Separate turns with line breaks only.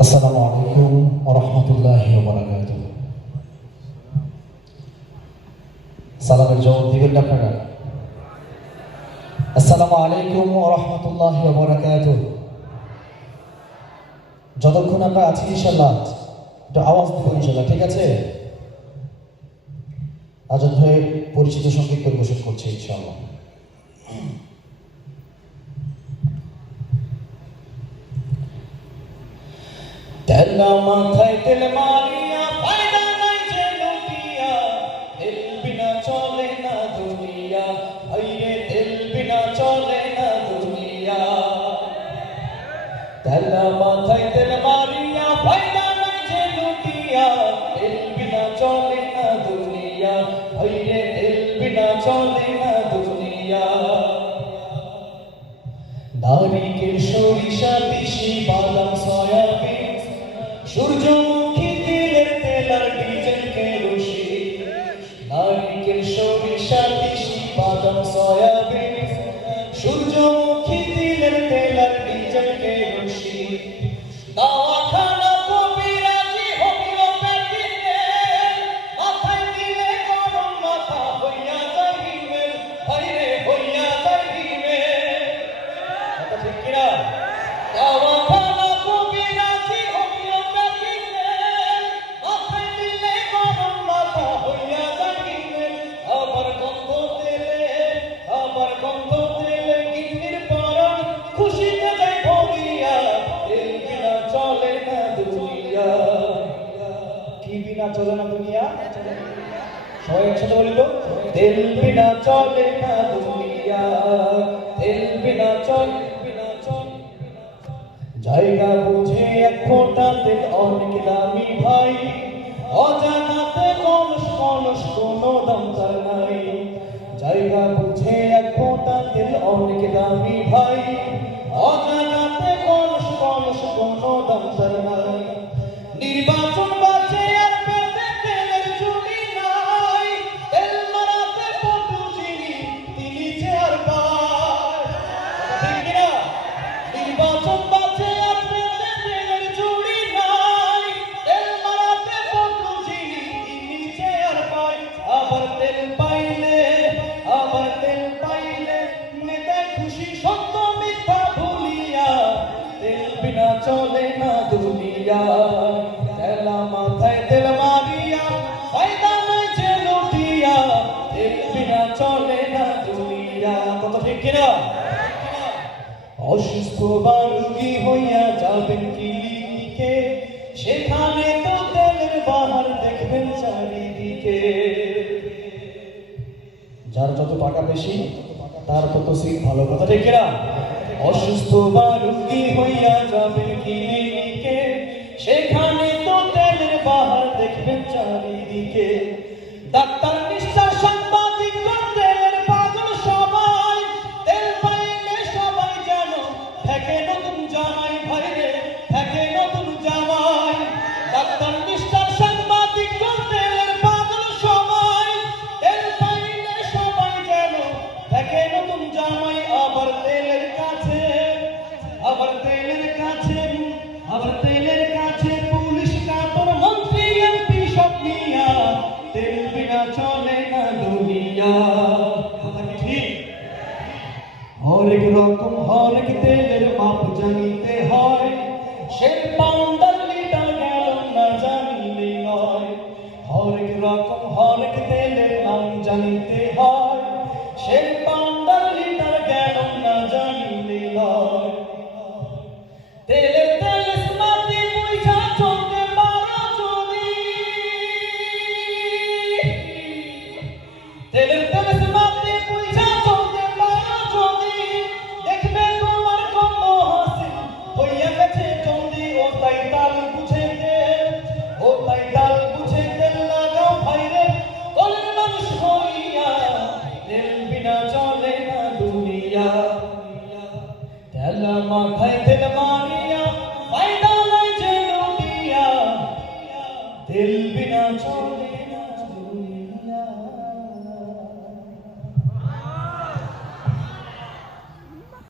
আসসালামু আলাইকুম ওরহমতুল্লাহ বরাকাত সালামের জবাব দিবেন আপনারা আসসালামু আলাইকুম ওরহমতুল্লাহ বরাকাত যতক্ষণ আমরা আছি ইনশাল্লাহ একটু আওয়াজ দেবো ইনশাল্লাহ ঠিক আছে? আজাদ হয়ে পরিচিত সংগীত পরিবেশন করছে ইনশাল্লাহ তেলা মাথায় তেল মারিয়া, ফায়দা নাই যে লুটিয়া। তেল বিনা চলে না দুনিয়া আইয়ে তেল বিনা চলে না দুনিয়া। তেলা মাথায় তেল মারিয়া, ফায়দা নাই যে লুটিয়া, তেল বিনা চলে না দুনিয়া আইয়ে তেল বিনা চলে না দুনিয়া। নারিকেল সরিষা তিসি বাদাম সয়াবিন সূর্যমুখী চলে না দুনিয়া? সবাই একসাথে বলি তেল বিনা চলে না দুনিয়া তেল বিনা চল জায়গা বুঝে এক ফোঁটা তেল অনেক দামি ভাই, অজানাতে দাম তার নাই। জায়গা বুঝে এক ফোঁটা তেল অনেক দামি ভাই তো যার যত টাকা বেশি, তার তত সিট ভালো। কথা ঠিক না অসুস্থ বা রুগী হইয়া যাবেন ক্লিনিকে সেখানে दिल बिना छोड़े ना